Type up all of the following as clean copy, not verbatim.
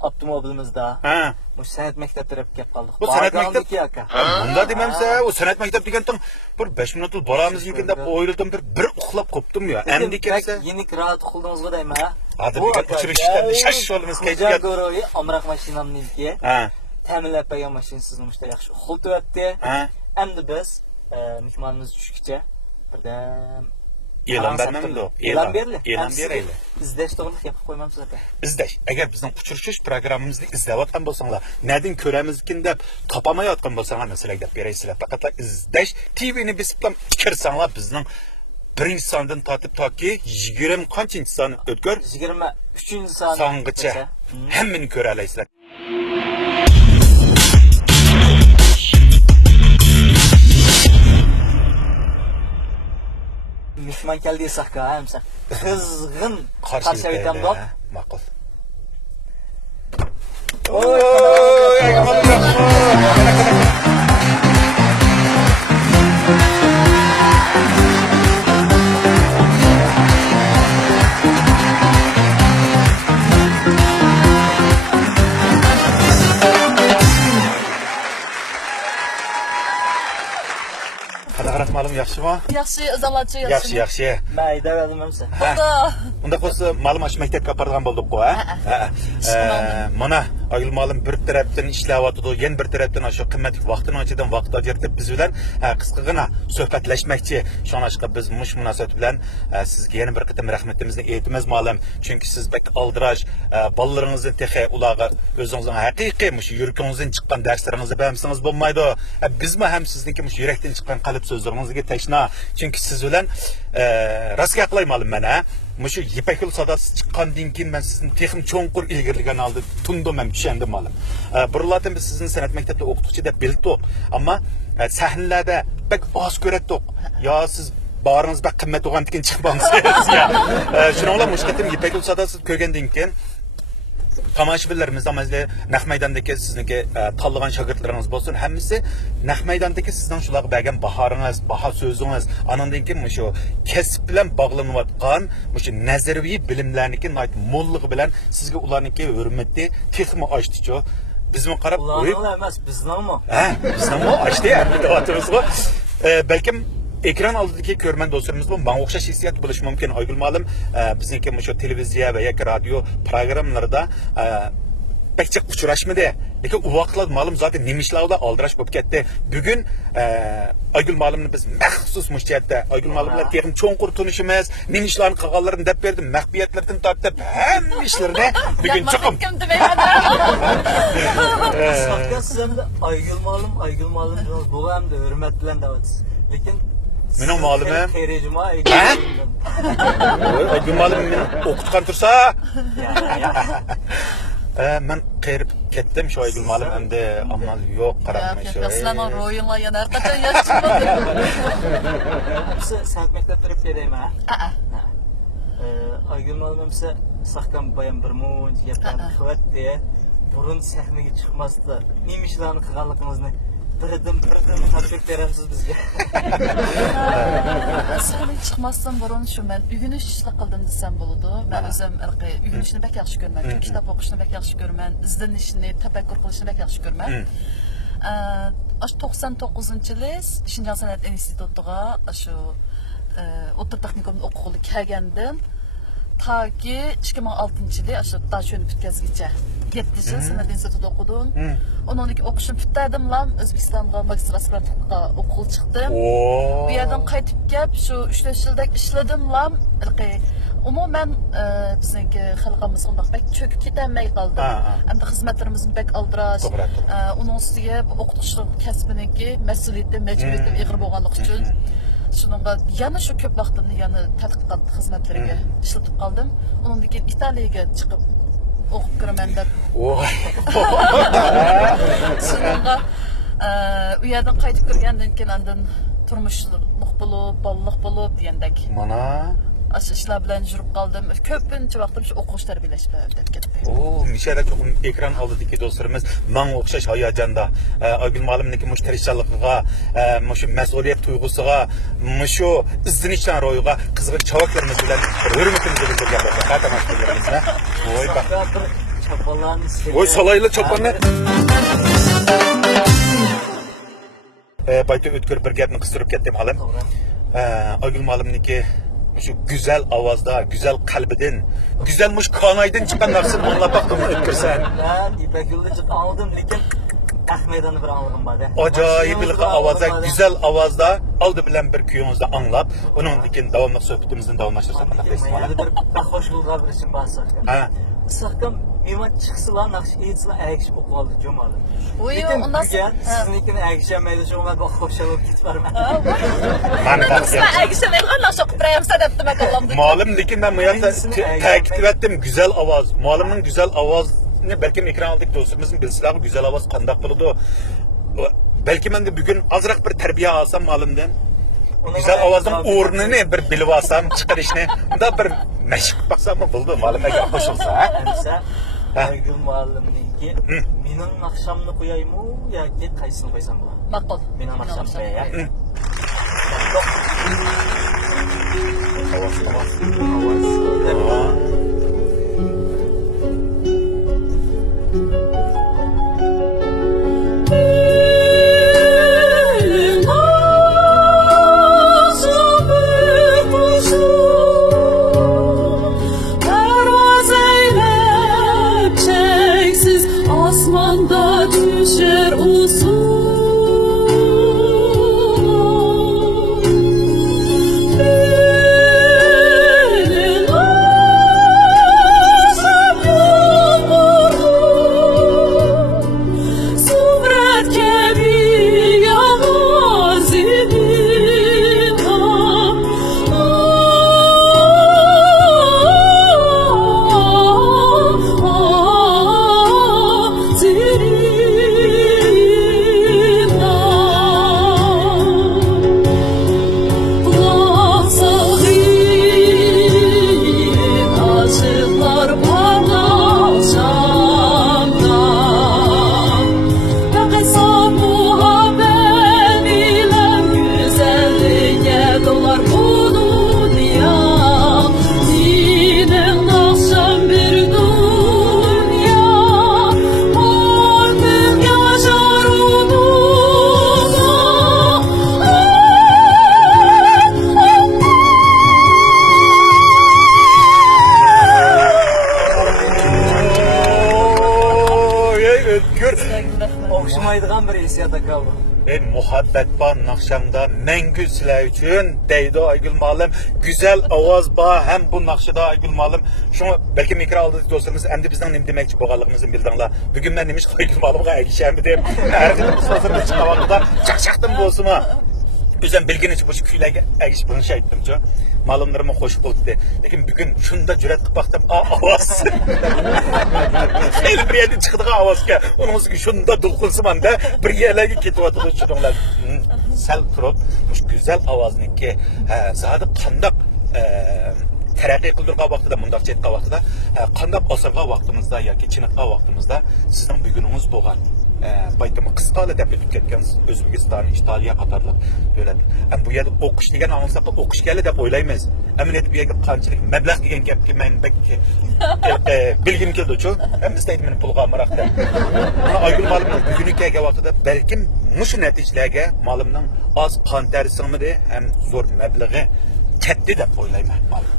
Avtomobilimizda. Bu sanat maktab tarafga kelib qoldik. Bu sanat maktab. Bunda demamsa, o sanat maktab degandan bir 5 minut boramız ekan deb o'yladim, bir uxlab qopdim ya. Endi kelsa yenik rahat qildingizmi deyman. Hadi bir uchirishdan shashsholimiz kechgan. Go'royi amroq mashinamniki. Ta'minlab qo'ygan mashina sizni mushta yaxshi uxlatibdi. Endi biz mehmonimiz tushguncha birdan e'lon bermamdi. E'lon berdi. E'lon berayli. İzleş to'g'ri gap qo'ymamsiz aka. İzleş. Agar bizning uchirishish programmamizni izlayotgan bo'lsanglar, nadin ko'ramizkin deb topamayotgan bo'lsanglar, masalan deb beraysizlar. Faqat izleş TV'ni besib kirsanglar bizning birinchi sondan tortib toki 20 qanchinchi son o'tkir 23-son songacha hammani ko'ra olasizlar. Mehmon keldi sahka hamsa. Qizg'in qarshi aytamdoq. Ma'qul. Malum yaxshimi? Yaxshi, izolatchi yaxshi. Yaxshi. Mayda verdim-hamsa. Unda qo'sa ma'lum ash maktabga apargan bo'ldik ku, ha? Mana Aygul ma'lum bir tarafdan ishlayotdi, yana bir tarafdan shu qimmatli vaqtini ichidan vaqt ajratib biz bilan qisqagina suhbatlashmoqchi. Shonashqa biz mush munosabat bilan sizga yana bir qitim rahmatimizni aytamiz ma'lum. Chunki siz bak aldirash bolalaringizni texi ularga o'zingizning haqiqiy mush yuragingizdan chiqqan darslaringizni bersangiz bo'lmaydi. Bizmi ham sizniki mush yurakdan chiqqan qalb so'zlaringizga tashna. Chunki siz bilan rostga qilayman mana. Mushu Ipak yo'l sadasi chiqqandan keyin men sizni texim cho'nqur ilgirligan oldi tundim ham tushandim ma'lum. Burlardan biz sizni san'at maktabida o'qituvchi deb bildik, ammo sahnalarda bak oz ko'ratdik. Yo siz baringiz bak qimmat bo'lgandan keyin chiqmamsiz ya. Shuningla mushkatim Ipak yo'l sadasi ko'rgandan keyin tomoshabinlarimiz amazda naq maydondagi sizniki tanlagan shogirdlaringiz bo'lsin, hammasi naq maydondagi sizning shularga bergan bahoringiz, baho so'zingiz, anandan keyin shu kasb bilan bog'lanayotgan shu nazariy bilimlarniki mo'lligi bilan sizga ularniki hurmatni texmi ochdichu. Bizmi qarab ularning emas, bizningmi? Bizningmi ochdi ya. Balkim ekran oldidagi ko'rman do'stlarimiz bu menga o'xshash hissiyat bo'lishi mumkin. Aygul ma'lum bizniki shu televiziya va yoki radio programmalarida pekçek uçuraşmadı. Lekin u vaqtlar ma'lum zaten nemishlarda aldirash bo'lib ketdi. Bugun Aygul ma'lumni biz maxsus mushtatda Aygul ma'lumlar texim cho'nqur tunishimiz, nemishlarni qilganlarini deb berdim, maxfiyatlardan tortib hamma ishlarni bugun chiqim. Sahka siz ham Aygul ma'lum bu ham da hurmat bilan davatsiz. Lekin mening ma'lumim xayrejma Aygul ma'lum meni o'qitgan tursa men qeyrib ketdim shu Aygul ma'lum endi amal yo'q qarabmay shu. Sizlarning ro'yinlar yana har qachon yaxshi bo'ldi. San'at maktablari kerakmi? Aygul ma'lum siz sahkam bayan bir muncha gaplarni qilyapti. Burun sahnaga chiqmasdi. Nima ishlarni qilganligingizni birdim tatbiq berasiz bizga. Sahnaga chiqmasdan burun shu men uyg'unishni qildim desam bo'ladi. Men o'zim uyg'unishni bak yaxshi ko'raman. Kitob o'qishni bak yaxshi ko'raman. Izlanishni, tafakkur qilishni bak yaxshi ko'raman. 99-yil Shinjon san'at institutiga shu o'rta texnikumda o'qishga kelgandim. Taki 2006-yil shu Dashuni bitkazgicha 7 yil san'at institutida o'qidim. Ondan keyin o'qishim bitirdim, O'zbekistonga magistr aspirantura o'qib chiqdim. Bu yerdan qaytib kelib shu 3 yildak ishladim. Umuman bizniki xalqimiz undaq bek cho'kib ketmay qoldi. Endi xizmatlarimizni bek aldirash, uning ustiga o'qituvchilik kasbiniki mas'uliyati, majburiyati ig'ir bo'lganligi uchun Shuningga yana shu ko'p vaqtimni yana tadqiqot xizmatlariga ishlatib qoldim. Undan keyin Italiyaga chiqib o'qib kiraman deb. Voy. Shuningga u yerdan qaytib kirgandan keyin andan turmushliq bo'lib, bolaliq bo'lib degandek. Mana Aş ishlar bilan yurib qoldim. Ko'pincha vaqtim shu o'qish tarbiyalash bilan o'tib ketdi. Mishara cho'qim ekran oldidagi do'stlarimiz menga o'xshash hayajonda Aygul muallimniki mush tirishchiligiga, mush mas'uliyat tuyg'usiga, mushu izlanishdan ro'yiga qizg'in chavaklarimiz bilan hurmatimizni bildirgan qatnashganlarimiz. Voy bak. Voy salaylı cho'ponni. Bayta o'tkir bir gapni qistirib ketdim halim. Aygul muallimniki şu güzel avazda, güzel kalbiden, güzelmiş kanaydan çıkan narsın anlap baktığımı ötkürsen. Ben İpek Yıldız'ı aldım, lakin Ahmed'an'ı bir anlığım vardı. Acayip bir avazda, güzel avazda aldı bilen bir kuyunuzda anlap, onun dikin devamlı sohbetimizin devamlaştırsak bana Yani bir hoşluğa bir işin bahsediyorum. Sakın Mimar çıksılar, nakşı eğitsizler, erkişip okuvaldı, cumalı. Lakin ondan sonra... Sizinkini erkişemeydi, cumalı bak hoşalıp git var mı? Sen erkişemeydi, nakşı kuprayım sen ettim akallamdı. Malum dikin ben mıyafta takip ettim, güzel avaz. Malum'un güzel avaz, belki ekran aldık dostumuzun bilsilahı güzel avaz kandak buldu. Belki ben de bugün azırak bir terbiye alsam malumdan. Güzel avazın uğrunu bir bilip alsam, çıkarışını, da bir meşik baksam mı buldu malum eğer hoş olsa. Aygül muallimniki mening akşamını koyayım mı ya ki kaysını koysam bu? Maqul. Mening akşam ya. Avaz. Asmanda düşer usul. Elin ağzı bulur. Suvret kebi yavazinin Okşamaydıgan bir hissiyata kaldı. Muhabbet ban nakşamda mengü sizler için deydi Aygül muallim. Güzel avaz ba hem bu nakşıda Aygül muallim. Şunu belki mikro aldık dostlarımız hem de bizden ne demekçi boğalıqımızın bildiğinle. Bugün ben demiş Aygül muallim'e egişen mi deyim. Ergidimiz dostlarımız çıkavaqıda çakşaktım bu olsuma. Üzem bilgin için bu küylerge egiş bunu şey ettim çoğu. Malumlarıma hoş buldu. Lakin bugün şunda cüret qilib baktım. Avaz. Hayli bir yerden çıktığı avaz ki. Onun için şunda dulkulsıman da bir yerlerge ketip atıdı şununlar. Sel turup, güzel avazını ki zaten kandak terakki kıldırgan vaqtida, mundaq jetgan vaqtida, qandaq asırga vaqtimizda yoki chiniqqan vaqtimizda sizning bugununuz bo'lgan. Baytımı qısqalı deb ötüp ketken Özbekistan, İtaliya qatarlıq dövlət. Bu yerdə oqış degan anılsaq oqış gəli deb oylaymiz. Əminət bu yerdə qançılıq məbləğ degan gapki mən bilgim keldi çu. Hem istəydim məni pulğa maraq deb. Aygül muallimning bugünü kelgan vaqtida balkim mushu natijalarga muallimning az qon tərsimidi hem zo'r məbləği ketdi deb oylayman muallim.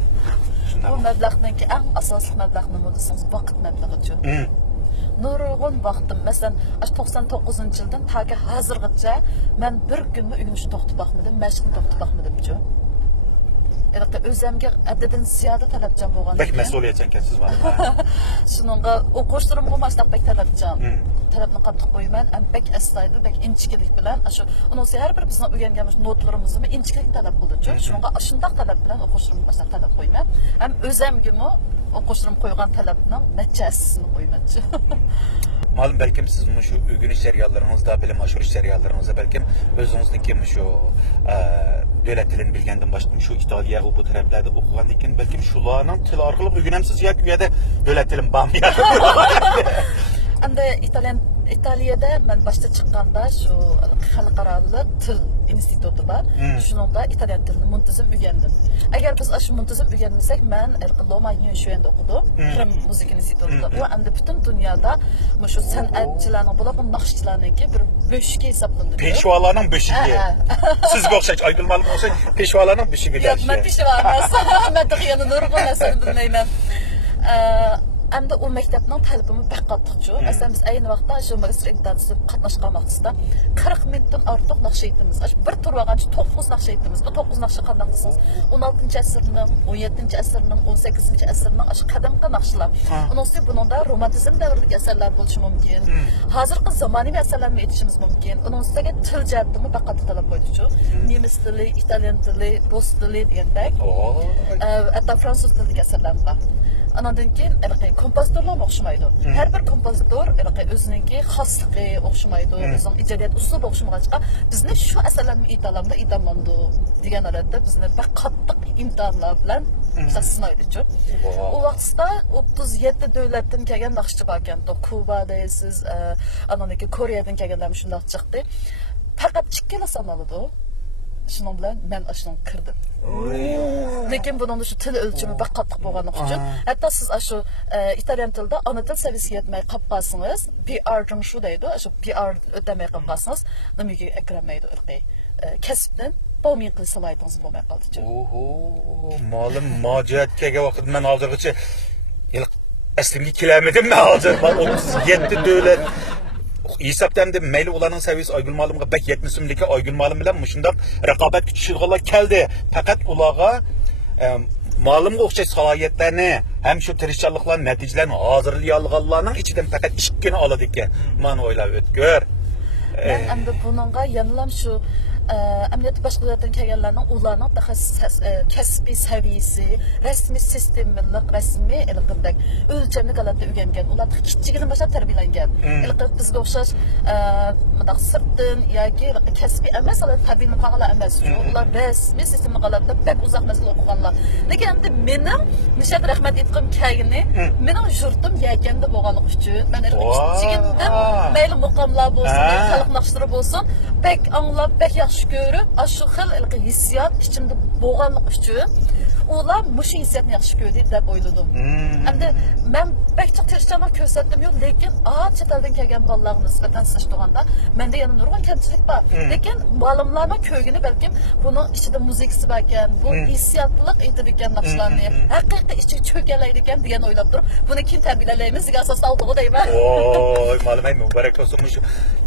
Bu məbləğdənki ən asaslı məbləğ nə desangiz vaqt məbləğidir. Nurg'un vaqtim, masalan, 99-yildan taga hozirgacha men bir kunni uyimni to'xtatib boqmadim, mashqni to'xtatib boqmadim-ku. Endi o'zimga addidan ziyoda talabchan bo'lgan. Bek mas'uliyatchan siz bor. Shuningga o'quvchilarimga mashtaq bek talabchan. talabni qattiq qo'yman, bek astoydil, bek inchiklik bilan, shu uning har bir bizning o'rganganimiz notlarimizni inchiklik talab qildi. Shunga shunday talab bilan o'quvchilarim boshqa talab qo'yman. Ham o'zimgimi o'quvchilarim qo'ygan talabning natijasini qo'ymoqchi. Malum belki siz şu ögünüş seriallarınızda, bilim aşırı seriallarınızda belki özünüzdeki şu devlet dilini bilgenden başka şu İtalya bu taraflarda okugan diken belki şularının til arkalık ögünemsiz ya da devlet dilin bağımlı. Anda İtalya'da ben başta çıkkanda şu Halkaralı Til İnstitutu var. Şununda İtalyan dilini muntazam öğrendim. Eğer biz aşı muntazam öğrenmesek ben Loma Yunşuyen'de okudum. Kırım Müzik İnstitutu'da. O anda bütün dünyada şu sanatçıların, buların nakşçılarının ki bir böşüke hesaplandı. Peşvalarının böşüğü. Siz bu okşayıcı aydılmalım olsa peşvalarının böşüğü der. Yok ben peşva emas. Ben de yanı nurgun eseri bilmeymen. Endi o maktabning talabini bak qattiqchu. Aslında biz ayni vaqtda shu magistr imtihonida qatnashgan vaqtida 40 minutdan ortiq naqsha aytdimiz. Bir tur olgancha 9 naqsha aytdimiz. Bu 9 naqsha qanday qilsangiz 16 asrning, 17 asrning, 18 asrning shu qadimgi naqshlar. Unisi buningda romantizm davridagi asarlar bo'lishi mumkin. Hozirgi zamonaviy asarlarni aytishimiz mumkin. Unisiga til jihatini bak qattiq talab qo'ydichu. Nemis tili, italyan tili, rus tili degandek. Hatta fransuz tilidagi asarlar bor. Anadan keyin kompozitorlar o'xshamaydi. Har bir kompozitor o'zininki xosligi o'xshamaydi, o'zining ijodiyat uslubi o'xshamag'achqa bizni shu asarlarni aytalamda aytamamdi degan holatda bizni bir qattiq imtihonlar bilan sinaydichu. U vaqtda 37 davlatdan kelgan naqshchi bor ekan. Kuba deysiz, ananiki Koreyadan kelganlar shunday chiqdi. Faqat ikkala sanaladi. Şunun bilan men ashuni kirdim. Lekin bunun şu til ölçümü bak qattiq bo'lganligi uchun, hatta siz shu italyan tilida ana til saviyasiga yetmay qolib qolsangiz, PR shu deydi, shu PR o'tamay qolib qolsangiz, nimaga akrammaydi irqiy kasbdan bo'lmay qilsalaytingiz bo'lmay qoldi. Oho, ma'lum mojat kelgan vaqtda men hozirgacha aslimga kelamadim men hozir 37 davlat Hesaptamda mayli ularning saviyasi Aygul Ma'lumga bak yetmasin lekin Aygul Ma'lum bilan shundoq raqobat kuchishganlar keldi. Faqat ularga ma'lumga o'xshash salohiyatlarni ham shu tirishchanliklarning natijalarini hozirlay olganlarning ichidan faqat 2 kuni oladi ekan. Men o'ylab o'tkir. Men endi buningga yanılam shu emniyet başqalardan kelganlarning ularning kasbiy saviyasi, rasmiy sistemlik, rasmiy ilqimdak o'lchamlik holatda o'rgangan. Ular kichigini boshlab tarbiyalangan. Ilqib bizga o'xshash mundaq sirtdan yoki kasbiy emas, tabiiy muqomalar emas. Ular rasmiy sistemlik holatda bak uzoq masala o'qiganlar. Lekin endi mening Nishad rahmat aytqim kelgani, mening yurtim yakanda bo'lganligi uchun men kichigindan mayli muqomlar bo'lsin, xalq naqshlari bo'lsin, bak anglab, bak yaxshi ko'rib, shu xil hissiyot ichimda bo'lganligi uchun ular mushu hissiyotni yaxshi ko'rdi deb o'yladim. Endi men bakchiq tirishchanlik ko'rsatdim yo'q, lekin chet eldan kelgan bolalarga nisbatan solishtirganda menda yana nurg'un kamchilik bor. Lekin ma'lumlarning ko'rgini balkim buni ichida muzikasi bor ekan, bu hissiyotliq aytadigan naqshlarni haqiqiy ichiga cho'kalaydi ekan degan o'ylab turib, buni kim tarbiyalaymiz degan asosda oldiga deyman. Oy, ma'lum aytma, muborak bo'lsin shu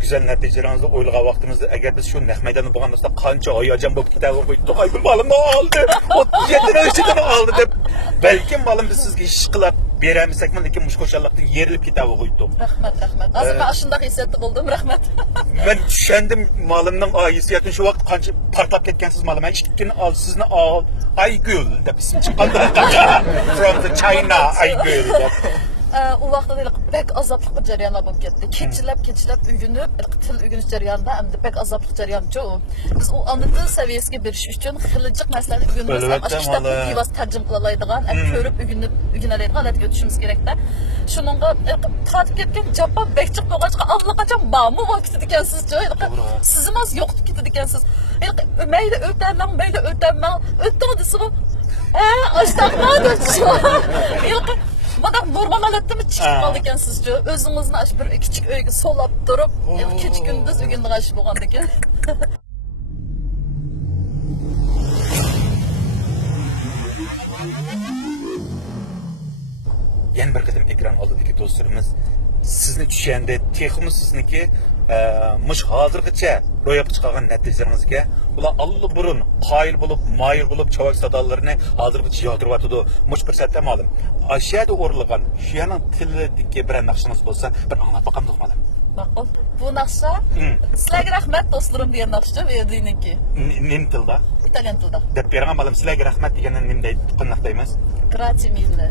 güzel natijalaringizni o'ylagan vaqtimizda agar biz shu naq maydonda bo'lganimizda qancha hayajon bo'lib ketadi qo'ydik. Aygul Ma'lumni oldi. 37 dan oldi deb balki ma'lum biz sizga ish qilib beramiz-mi, lekin mush qo'shanlikdan yerilib ketadi qo'ydik. Rahmat. Hozir men shunday hissiyatda bo'ldim, rahmat. Men tushundim ma'lumning hissiyatini shu vaqt qancha portlab ketgansiz ma'lum. Men ikkini ol, sizni ol. Aygul deb ism chiqqanda. From the China Aygul deb. U vaqtda bek azobli bir jarayonlar bo'lib ketdi. Kechilab uyg'unib, til uyg'unish jarayonida endi bek azobli jarayonchi u. Biz u ana til saviyasiga berish uchun xilijiq narsalarni uyg'unib, kitobni bevosita tarjima qila oladigan, ko'rib uyg'unadigan holatga o'tishimiz kerakda. Shuningga tortib ketgan Japon bekchiq bo'lg'achqa allaqachon ma'mum bo'lib ketdi ekansiz-chi. Sizimiz yo'qib ketdi ekansiz. Mayli o'taman, o'tdim desa, ashtaqmadi. Bana normal halatda chiqib qoldi ekansiz-chi. O'zingizni bir kichik uyga solab turib, kech kunduz uyinda g'ash bo'lganda ekan. Yana bir qatim ekran oldidagi do'stlarimiz sizni tushganda texmi sizniki mush hozirgacha ro'yobga chiqargan natijalaringizga ular allburun qoyil bo'lib, mayir bo'lib chavak sadolarini hozirgacha yodiribyotdi. Mush bir satda ma'lum. Ashiyada o'rilgan shuyaning tilidagi bir naqshingiz bo'lsa, bir anglab boqamdiq ma'lum. Ma'qul. Bu naqsha sizlarga rahmat do'stlarim degan naqsha Verdi'niki. Nim tilda. İtalyan tilida. Deb beraman malim sizlarga rahmat degandan nim deydi. Qanday deymiz? Grazie mille.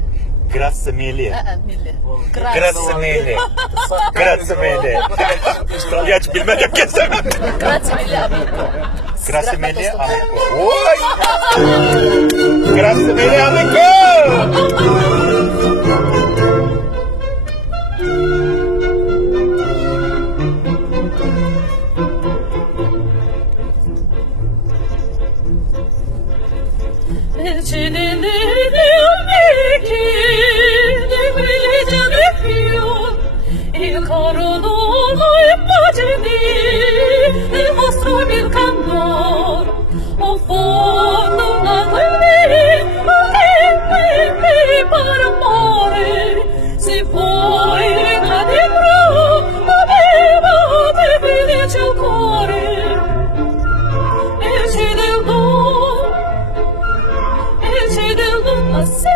Grazie mille. Mille. Grazie mille. Grazie mille. İtalyanca bilmem deb ketsem. Grazie mille amico. Grazie mille amico. Oy! Grazie mille amico. Il coro nudo immagini, il vostro mil candor, o fondo una per amore, se vuoi ricadere, avevate felice il cuore, e c'è del don, assim.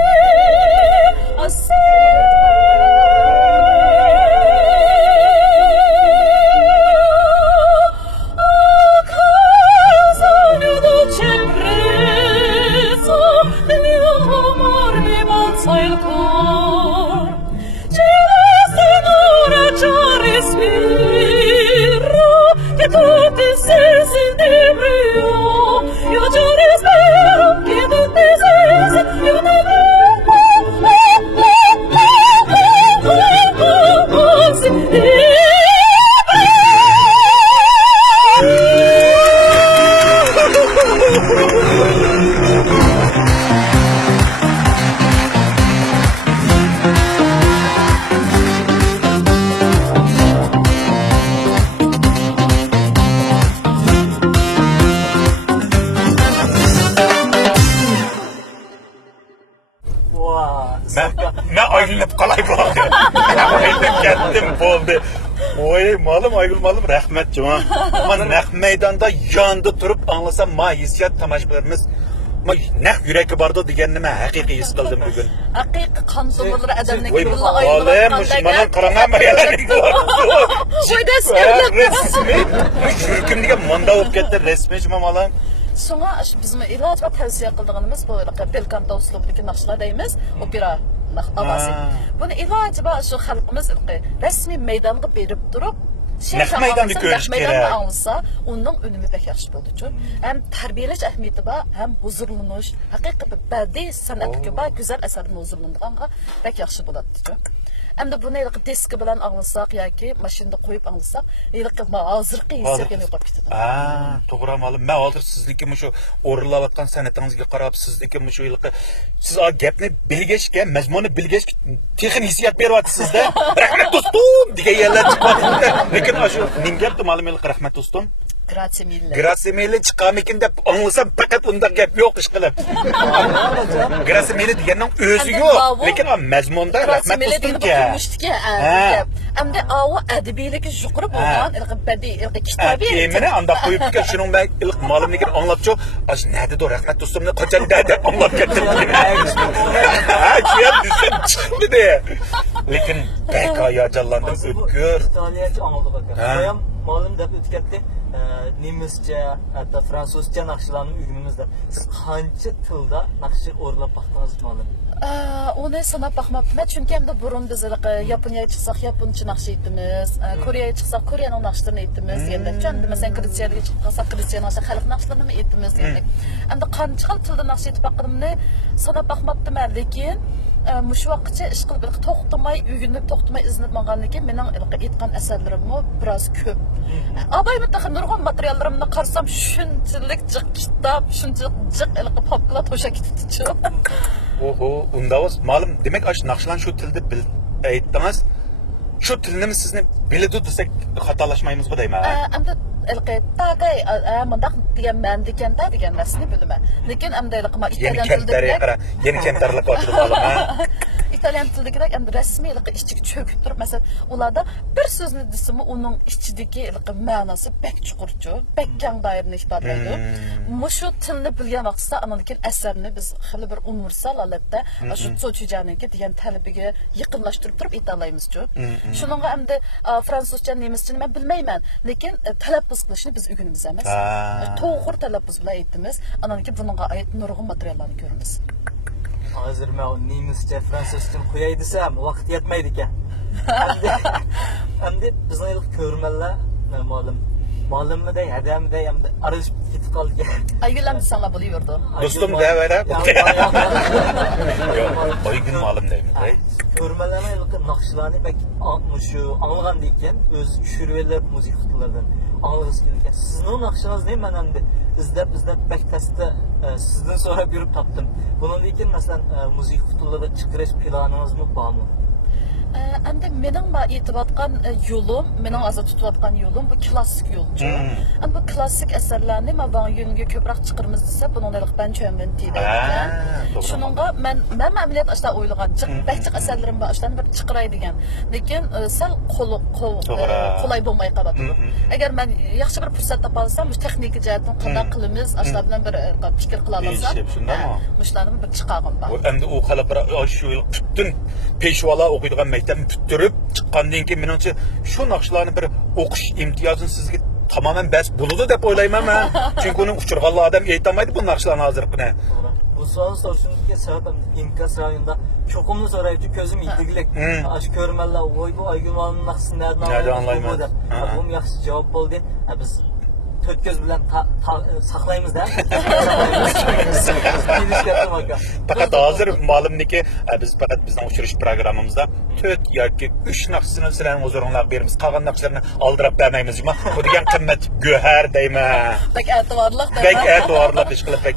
Il cor ci resta ora già respiro che tutti sensi inebrio io già respiro che tutti sensi io Ben ayrılıp kalay bulamadım. Ayrılıp geldim oldu. Oy malım ayrılmalım rahmet cuma. Ama nek meydanda yandı durup anlasam ma hissiyat tamaşalarımız ma nek yüreki bardı digenime hakiki his kıldım bugün. Haqiqiy qon tomirlari adamning Oy yo'lini malım müşmanın karanga mayalaning var. Resmi. Müşürküm diye manda olup gitti resmi cuma malım. So'nga bizmi iloj va tavsiya qilganimiz bu belkanto uslubidagi naqshlar deymiz, opera ovozi. Buni iloji bor shu xalqimiz rasmiy maydonga berib turib, Naq maydonda ko'rish kerak. Alsa, uning unumi bek yaxshi bo'ldi-ku. Ham tarbiyalash ahamiyati bor, ham huzurlanish, haqiqiy badiiy san'atga bor, go'zal asarni huzurlantirganga bek yaxshi bo'ladi-ku. Endi buni disk bilan anglasak yoki mashinada qo'yib anglasak, hozirgi hissiyotga yo'qolib ketadi. To'g'ri malum. Men hozir sizniki shu o'rinlayotgan san'atingizga qarab, sizniki shu yilqi siz gapni bilgachga, mazmuni bilgach, texnik hissiyot beryapsizda. Rahmat do'stim degan yerlar chiqyapti. Lekin shu nim gapdi malum yilqi rahmat do'stim. Grazie mille. Grazie mille chiqamikin deb anglasam faqat unda gap yo'q ish qilib. Grazie mille deganning o'zi yo'q, lekin mazmunda rahmat do'stimga. Endi avu adabiyligi yuqori bo'lgan, badiiy, kitobiy. Meni anda qo'yib ketgan shuning men ilk ma'lumligini anlatchu, ash nada rahmat do'stimni qachon deb anglab ketdim. Chiqdi. Lekin bek hayajonlandim, o'tkir. İtalyanca anladı bakın. Bayam malum deb o'tkatdi. Nemischa, hatta fransuzcha naqshlarni uygunimizda. Siz qancha tilda naqshi o'rlab baqdingiz malum? Uni sanab baxmabman, chunki hamda burun biz Yaponiyaga chiqsak yaponcha naqsh aytamiz, Koreyaga chiqsak Koreyaning naqshlarini aytamiz degandek. Endi masalan Gretsiyaga chiqsak Gretsiya naqshi xalq naqshlarini aytamiz degandek. Endi qancha xil tilda naqsh aytib baqdimni sanab baxmabman, lekin mush vaqtcha ish qilib to'xtamay, uygunib to'xtamay iznib manganligi mening aytgan asarlarimni biroz ko'p. Abay mutaxan nurg'un materiallarimni qarsam shunchalik jiq kitob, shunchalik jiq poplar to'sha ketibdi-chu. Oho, unda malum demek aş naqshlan shu tilda aytdingiz. Shu tilni sizni biladi desak xatolaşmaymiz bu deyman. Endi taqay mundaq degan men degan narsani bilaman. Lekin endi italyan tilida yeni kentarlik ochilib qolaman. İtalyan tilidagidek endi rasmiylik ichiga cho'kib turib, masalan, ularda bir so'zni desimi uning ichidagi ma'nosi bek chuqurchu, bek keng doirani ifodalaydi. Mushu tilni bilgan vaqtda anadagi asarni biz xili bir universal holatda shu so'chijaniki degan talabiga yaqinlashtirib turib aytalaymiz-chu. Shuningga endi fransuzcha, nemischani men bilmayman, lekin talaffuz qilishni biz o'rganamiz emas. To'g'ri talaffuz bilan aytamiz. Anadagi buningga oid nurg'un materiallarni ko'ramiz. Hozir men nemischa, fransuzcha qo'yay desam, vaqt yetmaydi ekan. Endi bizning ilk ko'rmanlar ma'lummiday, hadamiday hamda aralashib ketib qoldi. Aygülam desanlar bo'laverdi. Dostum deyavera. Aygün malum deymiz. Ko'rmanlarning ilk naqshlarni bak shu anglagan ekan, o'zi tushirib musiqa qutilaridan anglag'isi kelgan. Sizning naqshingizni men endi izlab bak tasta sizdan so'rab yurib topdim. Bundan keyin masalan musiqa qutilariga chiqarish planingiz bormi? Endi mening aytayotgan yo'lim, mening hozir tutayotgan yo'lim bu klassik yo'lchi. Endi bu klassik asarlarni men bu yo'lga ko'proq chiqaramiz desa, buninglik ben cho'min deydi. Shuningga men amaliyat ashla o'ylagan, chiq asarlarim bor, ashlan bir chiqaray degan. Lekin sal qulay bo'lmay qoladi. Agar men yaxshi bir fursat topa olsam, bu texnik jihatdan qanday qilamiz, ashla bilan bir fikr qila olsam, mushlarni bir chiqag'im bor. Endi u qalab shu butun peshvolar o'qiydigan maktabni bitirib chiqqandan keyin menimcha shu naqshlarni bir o'qish imtiyozini sizga tamamen bas bo'ladi deb o'ylayman men. Chunki uning uchirganlar odam aytolmaydi bu naqshlarni hozir buni. Bu savol soruşundaki sebep İnkas rayonunda çokumlu sorayıcı gözüm yitigilik. Aş görmeler, oy bu Aygün Mal'ın naqsını nereden anlayayım? Bu yaxşı cevap oldu. Biz tört göz bilen saklayımız da. Fakat hazır malumniki biz fakat bizden uçuruş programımızda 4 yoki 3 naqsını sizlarning o'zlaringizga beramiz. Qolgan naqshlarni aldirab bermaymiz. Bu degan qimmat go'har deyman. Bek e'tiborliq deyman. Bek e'tiborliq ish qilib bek.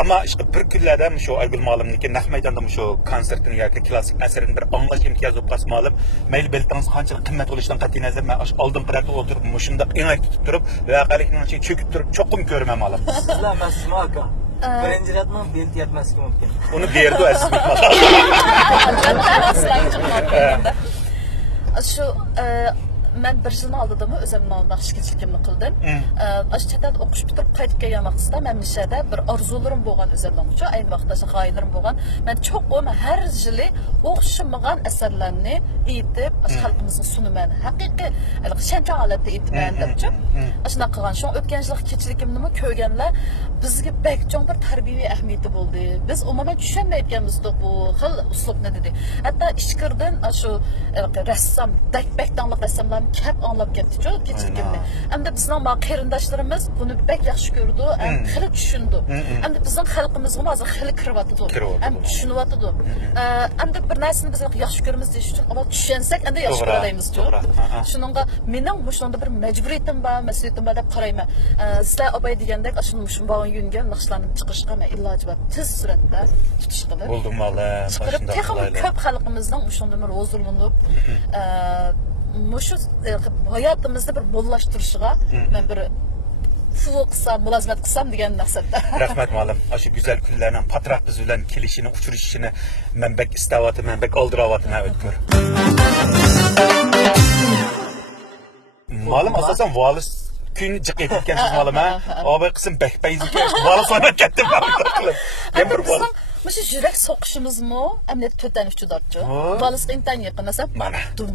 Ama işte bir kunlarda şu Aygül malumniki naq maydonda şu konsertini yoki klassik asarini bir anglash imtiyozi bo'lib qolsa malum, mayli biltangiz qanchalik qimmat bo'lishidan qat'iy nazar men oldin qiraqda o'tirib shunda ingak tutib turib, voqelikning ichiga cho'kib turib cho'qim ko'raman malum. Sizlar masma aka. Birinci ratman belti yetmesi mümkün. Onu berdi asli. Şu men bir yilni oldidami o'zimni naqshchilikimni qildim. Ash chetdan o'qish bitirib qaytib kelgan vaqtda men mishada bir orzularim bo'lgan o'zimning uchun, ayni vaqtda g'oyalarim bo'lgan. Men cho'qim har yili o'xshamagan asarlarni aytib, xalqimizga sunaman. Haqiqiy shancha holatda aytman debchi. Shuna qilgan. Shu o'tgan yillik kechilikimni ko'rganlar bizga bek cho'ng bir tarbiyaviy ahamiyati bo'ldi. Biz umuman tushunmayotganmiz bu xil uslubni dedi. Hatto ishkirdan shu rassom, bek-bekdanliq rassomlar kep anlab ketdi-ku kechilikimni. Endi bizning qarindoshlarimiz buni bek yaxshi ko'rdi, xili tushundi. Endi bizning xalqimizga hozir xili kiryapti. Ham tushunyapti. Endi bir narsani biz yaxshi ko'ramiz deyish uchun avval tushunsak, endi yaxshi ko'ramiz-ku. Shuningga mening shunda bir majburiyatim bor, mas'uliyatim bor deb qarayman. Sizlar obay degandek shuni bo'lgan yo'lga naqshlarni chiqarishga men iloji bor. Tez suratda tutish qilib. Bo'ldim mala. Ko'p xalqimizning shunda bir o'zulunib Muşu hayatımızda bir bollaştırışıga ben bir qilsam, mulozimat qilsam degan maqsadda. Rahmat ma'lum. Shu güzel kunlarning patroq biz bilan kelishini, uchrashishini men bek istayotim, men bek oldiryapman o'tkir. Ma'lum asosan volis kun jiqib ketgansiz ma'lum ha. Obay qism bekbayizga volis o'ynab ketdim qilib. Men bir volis Mush yurak soqishimizmi? Amniyat to'tan uchidarchi. Volisga intan yaqinlasam, mana dum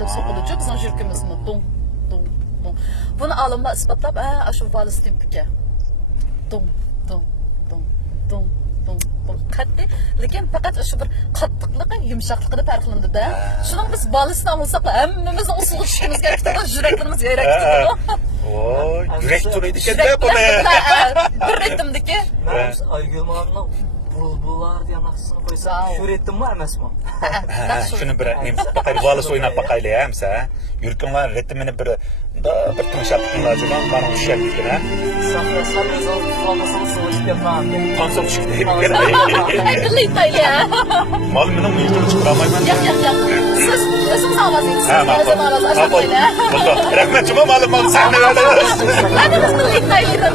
deb so'qiluvchi bizning yurkimizmi? Dum. Buni olimlar isbotlab, shu volis tempika. Dum. Qat'iy, lekin faqat shu bir qattiqligi, yumshoqligida farqlandi-da. Shuning biz volisni olsak, hammamiz usul ishimizga ketadi, yuraklarimiz yayrak ketadi. Oy, yurak turaydi ekan-da buni. Bir ritmdiki. Aygül Mal'ın bulbular diye naqsını koysa, şu ritim var mı Esma? Şunu bir bakayım, volis o'ynab bakaylik hamsa. Yurkinglar ritmini bir tumshatib lazım. Bana ushab ketgan ha. Saqlasam o'zim qolmasam so'rashib ketaman. Qansoq chiqdi. Aytili tayla. Mal meni uyqum chiqaramayman. Yo'q. Siz o'zingiz ovozingiz. Rahmat juma ma'lum sahnada. Hadi biz tayla.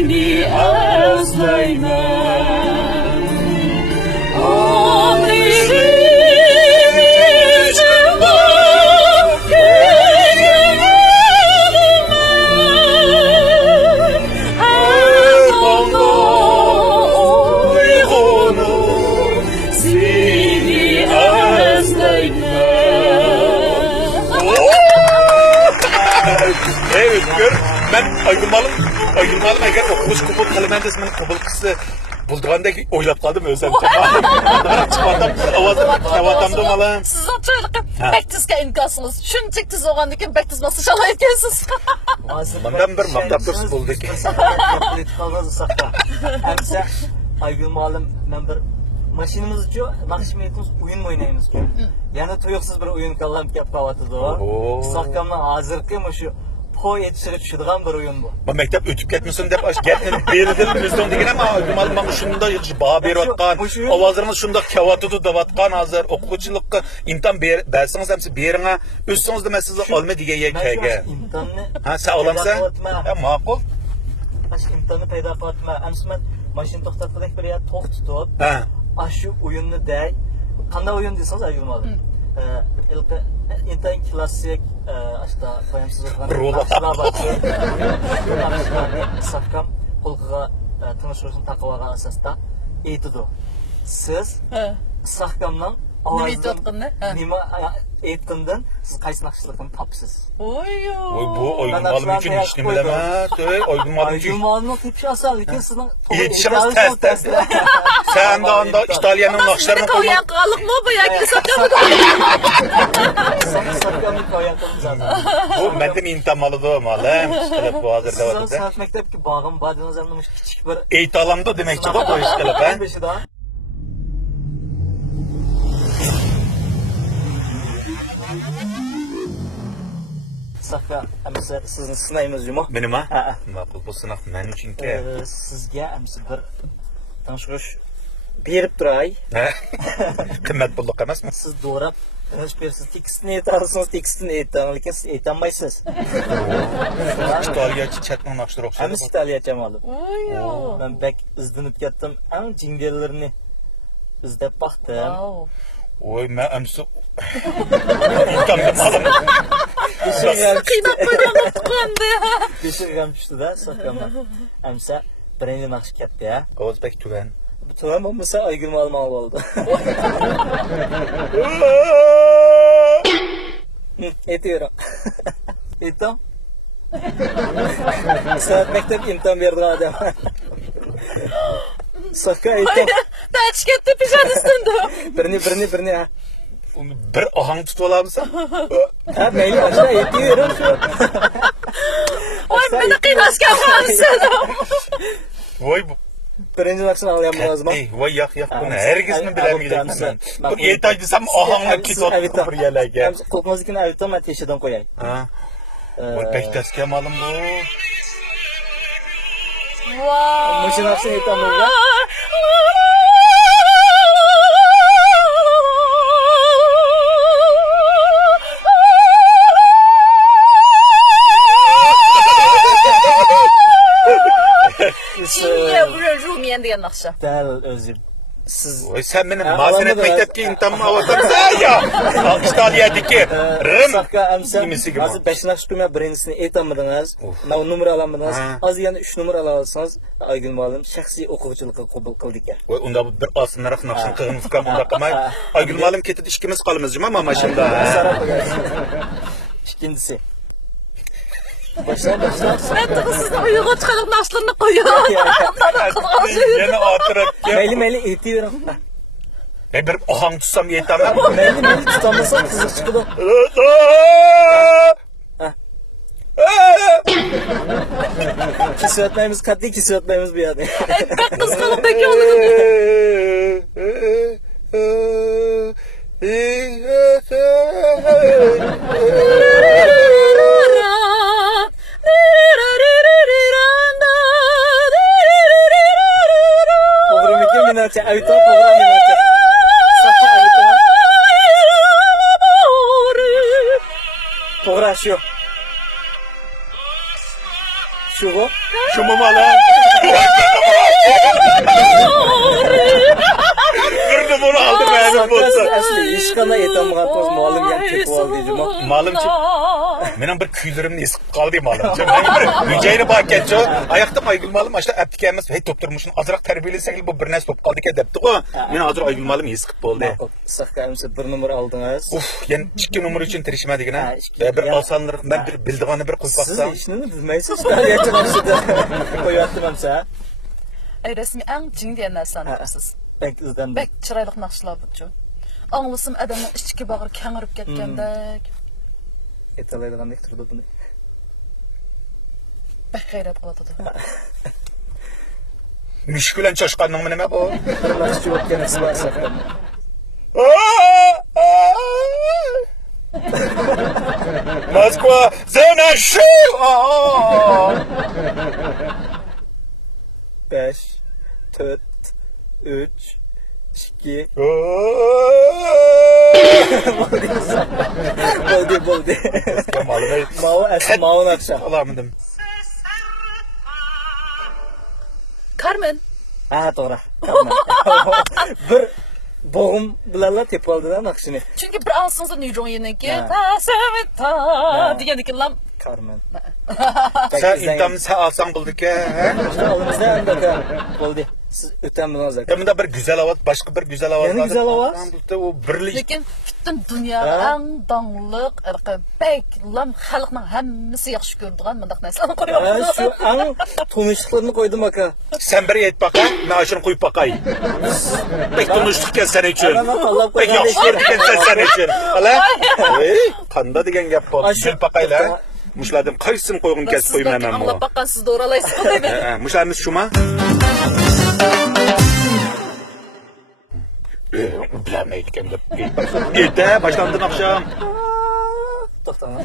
seni özleymen. Evet, gör. Ben Aygülmalım eğer okumuş kubul kılımen desmen kubul kısı bulduğandaki oylap kaldım özlem. Çıkartam avazımda malım. Siz otururken bektizge inkasınız. Şunçik tiz oğandı ki bektiz nasıl şala etkisiz. Bundan bir maktabdır bulduk. Kalmazı sakla. Hemse Aygül Malım ben bir maşinimiz için nakşimiyetimiz oyun mu oynayımız ki? Yani tuyuksuz bir oyun kallam kep kavatıdı o. Sakkamdan hazırkı şu po yetiştirip şuduğun bir oyun bu. Bu mektep ötüp ketmesin dep getmenin beridir bizden degen ama Aygül Malım bana şunda bağ berip atkan, avazlarınız şunda kavatıdı davatkan hazır, okuçılıkka imtan bersiniz hemsi berine, üstünüz de size alma diye yekege. Ha, sen olamsa? Ya makul. İmtihanı payda qilma. Amsi men mashina to'xtatib bir yer to'q tutib, Ha. shu o'yinni day. Qanday o'yin desangiz Aygülmalim? Ilqi intan klassik ashta qo'yamsiz sahkam qo'lqiga tinchlikni taqib olgan asosda aytidi. Siz sahkamdan nima aytgandan siz qaysi naqshlikni topsiz. Oy bu Aygül Malım için hiç ne bilemez. Aygül Malım için. Aygül Malım'ın tipi asal lekin sizin Yetişimiz test. Sen de anda İtalyanın nakşlarını Koyan kalık mı bu ya? Sakkamı Sakkamı koyan zaten. bu benden intamalı da malım. İşte bu hazırda Sizin vardı. sanat mektepki bağım badınız anlamış küçük bir Eğitalamda demekçi bu işkele ben. beşi daha. Sakka amsa sizni sınayımız yuma. Benim ha? Ha. Makul bu sınav men için ki. Sizge amsa bir tanışırış berip turay. Kıymet bulduk emas mı? Siz doğrap siz tekstini aytarsınız, tekstini aytan, lekin siz aytanmaysiz. İtalya çetmen nakşlar okşadı. Hem İtalyaca malı. Oy. Ben bek izlenip kettim. En cingerlerini izlep baktım. Oy men emsi intamda malım. Kıynak koyduğunu tıkandı ya. Düşürgem düştü de saklamam. Hemse birinci nakş ketdi ya. Oğuzbek tüven. Bu tamam olmasa Aygül Malım al oldu. Etiyorum. Etam. Sanat mektep imtihan verdi adam. Sakka etam. Ben çıkarttı pijat üstünde. Birini ha. Onu bir ahang tutup alamsa. Ha meyli aşağı etiyorum şu. Ay beni kıynaşken kalmışsın. Vay bu. Birinci nakşını alayım lazım. Vay yak bunu herkes mi bilemeyecek ben. Bu yetaj desem ahangla kit oturup bir yerlege. Kokmazlıkın avitam ben teşeden koyayım. Ha. Vay pek teske malım bu. Wow. Muşin nakşını etamız da. Çinye buraya Rumiyen diyen nakşa. Del özür. Siz Vay sen benim mazenet mektepki imtihanımı avatarım ya. İtalya'daki Rım. Sakka amsa Kimisi gibi. azı 5 nakş tümü birincisini aytamadınız. Ben numara alamadınız. Az yani 3 numara alalsanız Aygül Malım şahsi okuvchilikka qabul qildik ya. Vay onda bir asınlarak nakşın kığınız kam onda kamay. Aygül Malım ketidi işkimiz qalımız cuma ama maşında. İkincisi. Başla. Ben tıkısız da uyuğa çıkarıp nakşlarını koyuyor. Yine artırak. Meyli etiyorum. Ben bir ahang tutsam yetemem. Meyli tutamasa kızık çıkıdı. Kisvetmemiz katli kisvetmemiz bir adı. Ben kıskanıp peki olurum. Programı minatça, avita program minatça. Sakka avita. Program şu. Şu bu. Şu mu malım? hech qanday aytolmagan to'z muallim ham tepib oldi juma. Muallimchi mening bir kuylarimni esib qoldi muallimchi. Men bir hujayra bor ekan-ku. Oyoqda Aygul muallim ashla aptikamiz, "Hey, top turmushni azroq tarbiyalasak, bu bir narsa bo'lib qoldi ekan" debdi-ku. Men hozir Aygul muallim es qilib bo'ldi. Saqamsa 1 nomer oldingiz. Uf, yana 2 nomer uchun tirishmadigina. Ha, ikki- Bir olsanlar, men bir bildig'ini bir qo'yib Siz qo'ysam. ishni bilmaysiz. Daryocha qarshida qo'yaptim hamsa. Ay rasmiy eng jing degan narsani Ha. bilasiz. Bek izdan Bek chiroyli naqshlar bu-chu. Anglasam adamning ichki bag'ri kangirib ketgandek. aytalaydigandek turdi buni. Bek g'ayrat qiladi. Mushkulan choshqanning nima bu? Bir yaxshi o'tgan islar saqam. Moskva, zona shu! 5 4 3 2 bo'ldi. Mao asmao naqsha. Olamdim. Carmen. Ha, to'g'ri. Bir bo'g'im bilanlar tepib oldilar naqshini. Chunki bir ansonsa niyronyeniki Ha. ta sevita degan ekanlar. Carmen. Sen intamni sen alsan bulduk-a. Olimizda anda bo'ldi. Siz o'tan bilan Bunda bir güzel ovoz, başka bir güzel ovoz. Yana güzel ovoz? O birlik. Lekin butun dunyoda Ha? eng dongliq beklam xalqning hammasi yaxshi ko'radigan bunday narsalarni Ha, qo'yapti. shu ang tunishliqlarni qo'ydim aka. Sen bir et baka, ben şunu koyup bakayım. Pek tunuştuk ya sen için. Ana, Allah'ım Pek koygan yaxşı ekan. etken sen için. Hala? Kanda degen gap bu. Ay, şu- Gül bakayla. Muşladım kaysın koygun kes koyum hemen bu. Anlab baqqan siz doğralaysiz deymi? Muşlarımız şu mu? Bilemeyken de. Git başlandın akşam. To'xtama.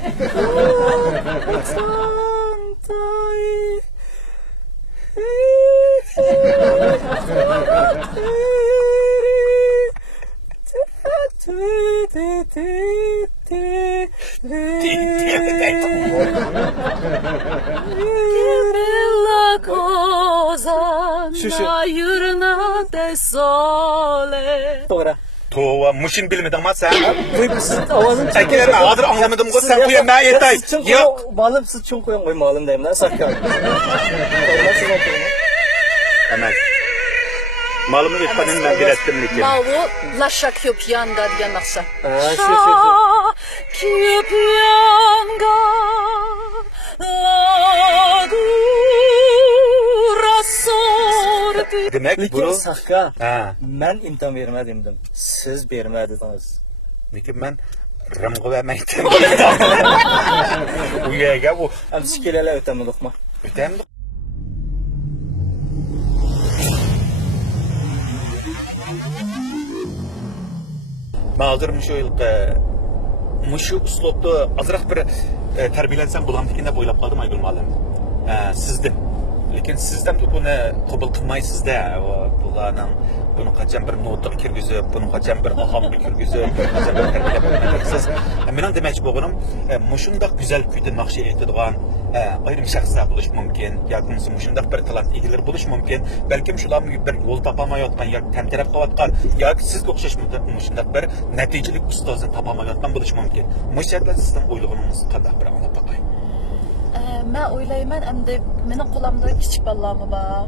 Bella cosa Şu. na de sole. To'g'ri. Tova muşin bilmedin ma sen. Qo'yib siz ovozim Tekilerine hazır anlamadım ko sen kuya ben yetay. Yok. Ma'lum siz chun qo'ying qo'y ma'lum deyman saqqa. Hemen. Malımı etmenin ben direttim lekin. Mavu lasha kyopyanga degan naqsha. Ha, shu. Kyopyanga la dura sorti. Demek Lekin bunu. saqqa Ha. men imkon bermadim. Siz bermadingiz. Lekin ben rımgı vermekten. Bu yerge bu. Ham sikelalar o'tamadikmi? Ötemdi. Ben hazır şu yıl muşu uslupta azırak bir terbiyelensem bulamdikinde boylap kaldım Aygül Muallim. Sizden. Lekin sizden de bunu kabul kılmayısız da. Bunlardan bunu kaçan bir notluk kirgizip, bunu kaçan bir ahamlık kirgizip, kaçan bir terbiyelensiniz. Benim demek boğunum, muşundak güzel küyden nakşi ettiğin ayrım şahslar buluş mümkün. Yakın muşundak bir talant ilgiler buluş mümkün. Belki şular bir yol tapamayotgan, ya temterep kavatkan, ya siz okşaş muşundak bir neticelik ustazın tapamayotgan buluş mümkün. Muşerler sizden oyluğunuz kadar bir anlap bakayım. Men o'ylayman endi mening qo'limda kichik bolalarmi bor.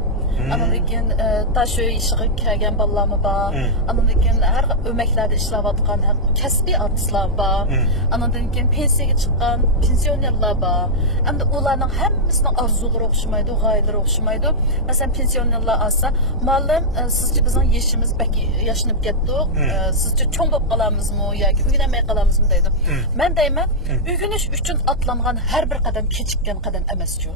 Andan keyin tashu ishiga kelgan bolalarmi bor. Andan keyin har o'maklarda ishlayotgan kasbiy artistlar bor. Andan keyin pensiyaga chiqqan pensionerlar bor. Endi ularning hammasining orzulari o'xshamaydi, g'oyalari o'xshamaydi. Masalan, pensionerlar olsa, "Muallim, sizcha bizning yeshimiz bak yashnab ketdik. Sizcha cho'ng bo'lib qolamizmi yoki uylanmay qolamizmi?" deydi. Men deyman, uyg'unish uchun atlangan har bir qadam kechikkan qadam emaschu.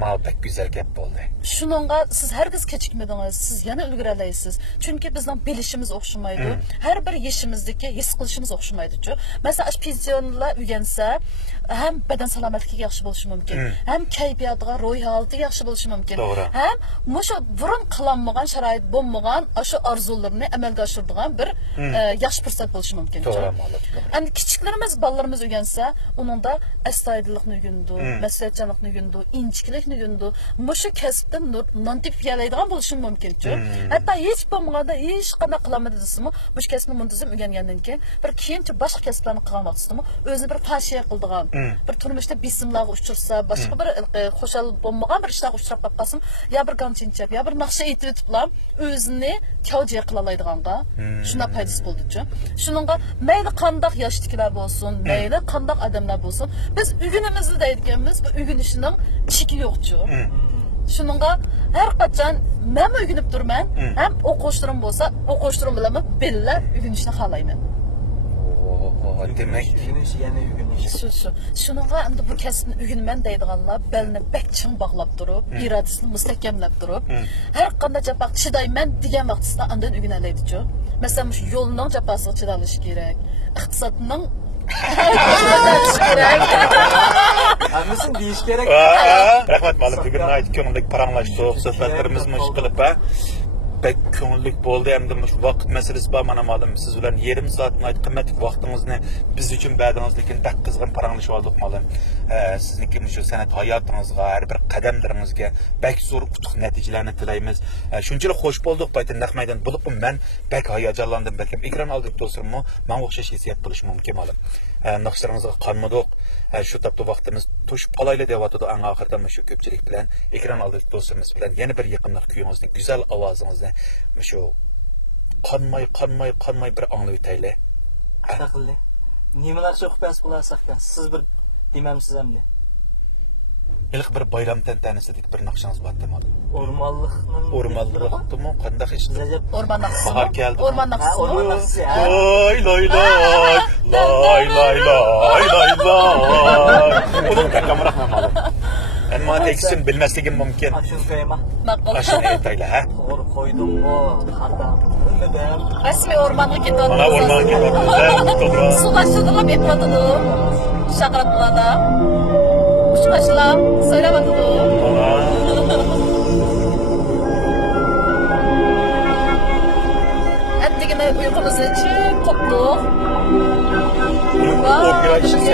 Mal pek güzel gap oldu. Shuningga siz hargiz kechikmadingiz, siz yana ulgura olasiz. Chunki bizning bilishimiz o'xshamaydi. Har bir yeshimizdagi his qilishimiz o'xshamaydi-ku. Masalan, pensionerlar uylansa, ham badan salomatligiga yaxshi bo'lishi mumkin, ham kayfiyatiga, ro'y holatiga yaxshi bo'lishi mumkin. To'g'ri. Ham mushu burun qilinmagan sharoit bo'lmagan, shu orzularni amalga oshiradigan bir yaxshi fursat bo'lishi mumkin. To'g'ri, ma'lum. Endi kichiklarimiz, bolalarimiz uylansa, uningda astoydillikni uygundi, mas'uliyatchanlikni uygundi, inchiklikni uygundi. Mushu kasbdan romantik fiyalaydigan bo'lishim mumkin-ku. Hatto hech bo'lmaganda hech qanday qilamadi desimi, bu kasbni muntazam o'rgangandan keyin bir keyincha boshqa kasblarni qilgan vaqtida o'zini bir tashiya qildigan, bir turmushda bisimlarga uchursa, boshqa bir xo'shal bo'lmagan bir ishlarga uchrab qolsam, yo bir gamchinchab, yo bir naqsha aytib o'tiblar, o'zini kavjiga qila oladiganqa shuna foydasi bo'ldi-ku. Shuningga mayli qandoq yoshliklar bo'lsin, mayli qandoq odamlar bo'lsin, biz ugunimizni deydiganmiz, bu ugunishning cheki yo'q-ku. Shuningga har qachon men o'rganib turman, ham o'quvchilarim bo'lsa, o'quvchilarim bilan birga o'rganishni xohlayman. Demek yana yuginish. Shu. Shuningga endi bu kasbni o'rganman deydiganlar belni bek ching bog'lab turib, irodasini mustahkamlab turib, har qanday jafo chidayman degan vaqtida andan o'rganalaydi-ku. Masalan, shu yo'lning jafosiga chidalish kerak, iqtisodning Hammasini deyish kerak. Rahmat ma'lum. Bugun aytib ko'ngillik paranglashdik, suhbatlarimiz mush qilib pek ko'ngillik bo'ldi. Endi mush vaqt masalasi bor. Mana ma'lum siz bilan yarim soatni qimmat vaqtingizni biz uchun berdingiz, lekin tak qizg'in paranglashib oldik ma'lum. Sizniki shu san'at hayotingizga, har bir qadamlaringizga bek zo'r utuq natijalarni tilaymiz. Shunchalik xush bo'ldik, baytin naqmaydan bo'lib men bek hayajonlandim. Balkim ekran oldida do'stlarimmi, men o'xshash hissiyat bo'lishi mumkin ma'lum. Naqshlaringizga qanmadik. Shu tapda vaqtimiz to'shib qolayli deyotdi. Eng oxirida shu ko'pchilik bilan ekran oldida do'stlarimiz bilan yana bir yaqinlik kuyingizni, go'zal ovozingizni shu qonmay bir anglab o'tayli. Aqlli. Nimalar o'qib bo'larsak-da, siz bir demamsiz hamda. İlk bir bayram tantanasida bir naqshangiz bor demadi. O'rmonliqmi? Qanday ish? O'rmon naqsi. Bahor keldi. O'rmon naqsi. Loy loy loy. Loy loy loy loy loy. Uning kamera ma'lum. Ama teksin bilmasligim mumkin. Ashun qo'yma. Maqul. Ashuni aytayli, ha? To'g'ri qo'ydim-ku, xatam. Bilmadim. Rasmiy o'rmonga ketyapti. Mana o'rmonga ketyapti. To'g'ri. Suv ashudilib yetmadi. Chaqiriblarda. Ushqashlar so'ramadi. Atdigina uyqumizni ichib qopdik. O'rgilay ishni